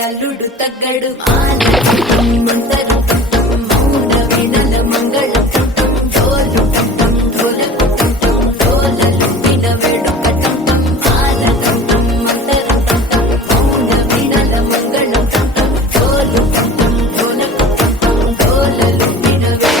అల్లుడు తగ్గడు మంతరు మౌన వినల మంగళ డోలు ఢోలకు డోలలు వినవేడు కటం ఆల మంతరు మౌన వినల మంగళ డోలు ఢోలకు డోలలు వినవేడు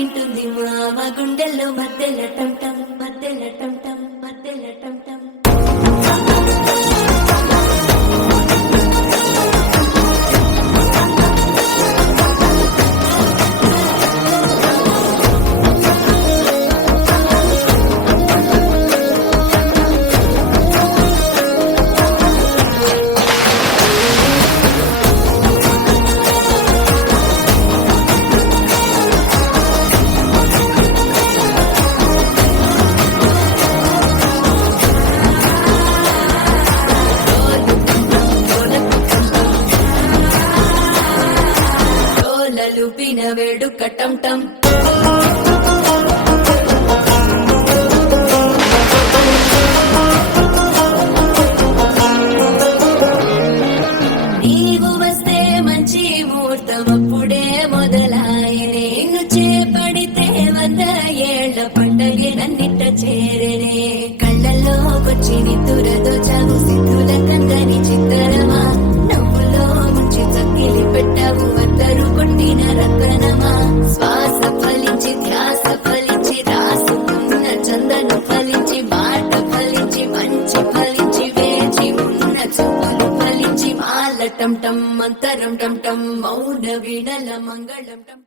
ఇంటుంది మామ గుండెల్లో మధ్యల టంటం మధ్యల టంటం మధ్యల టంటం వినవేడు కటంటం నీవు వస్తే మంచి ముహూర్తం అప్పుడే మొదలాయనే చేపడితే 100 ఏళ్ల పండగే నన్నిట చేరనే కళ్ళల్లోకొచ్చి నిద్దురదో చావు సిద్ధుల కందని చిత్తరమా నవ్వులో ముంచి చక్కిలి పెట్టావు అందరూ కొట్టిన రతనమా శ్వాస ఫలించి ధ్యాస ఫలించి రాసుకున్న చందను ఫలించి మాట ఫలించి మంచి ఫలించి వేచి ఉన్న చూపులు ఫలించి మాల టం టం మంతరం టం టం మౌన వినల మంగళం టం